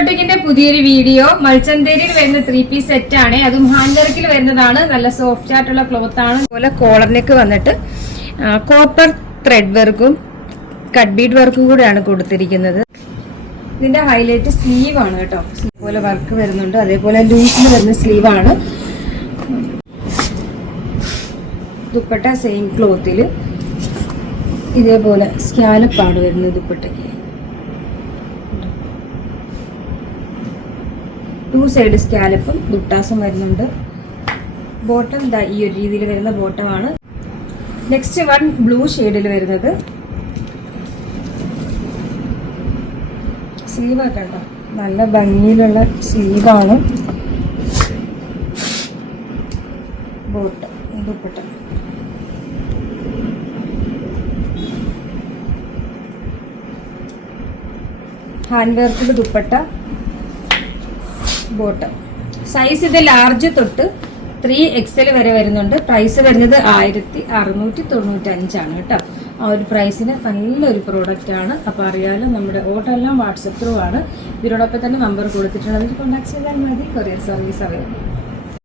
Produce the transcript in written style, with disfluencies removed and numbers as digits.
ബോട്ടിക്കിന്റെ പുതിയൊരു വീഡിയോ. മൾച്ചന്തേരിയിൽ വരുന്ന 3 piece set ആണ്. അതും ഹാൻഡ് വർക്കിൽ വരുന്നതാണ്. നല്ല സോഫ്റ്റ് ആയിട്ടുള്ള ക്ലോത്ത് ആണ്. അതുപോലെ കോളർ നെക്ക് വന്നിട്ട് കോപ്പർ ത്രെഡ് വർക്കും കട്ട് ബീഡ് വർക്കും കൂടെയാണ് കൊടുത്തിരിക്കുന്നത്. ഇതിന്റെ ഹൈലൈറ്റ് സ്ലീവ് ആണ് കേട്ടോ. അതുപോലെ വർക്ക് വരുന്നുണ്ട്. അതേപോലെ ലൂസിൽ വരുന്ന സ്ലീവ് ആണ്. ദുപ്പട്ട സെയിം ക്ലോത്തിൽ ഇതേപോലെ സ്കാലപ്പാണ് വരുന്നത് ദുപ്പട്ടയ്ക്ക്. 2 സൈഡ് സ്കാലപ്പും ദുട്ടാസും വരുന്നുണ്ട്. ബോട്ടം ഇതാ ഈ ഒരു രീതിയിൽ വരുന്ന ബോട്ടമാണ്. നെക്സ്റ്റ് വൺ ബ്ലൂ ഷെയ്ഡിൽ വരുന്നത് സ്ലീവ് ഒക്കെ ഉണ്ടോ, നല്ല ഭംഗിയിലുള്ള സ്ലീവാണ്. ബോട്ടം ദുപ്പട്ട ഹാൻഡ് വർക്കിൽ ദുപ്പട്ട ബോട്ടം. സൈസ് ഇത് ലാർജ് തൊട്ട് 3XL വരെ വരുന്നുണ്ട്. പ്രൈസ് വരുന്നത് 1695 ആണ് കേട്ടോ. ആ ഒരു പ്രൈസിന് നല്ലൊരു പ്രോഡക്റ്റ് ആണ്. അപ്പോൾ അറിയാലോ, നമ്മുടെ ഓർഡർ എല്ലാം വാട്സപ്പ് ത്രൂ ആണ്. ഇതിനോടൊപ്പം തന്നെ നമ്പർ കൊടുത്തിട്ടുണ്ട്. അതിൽ കോൺടാക്ട് ചെയ്താൽ മതി. Courier service available.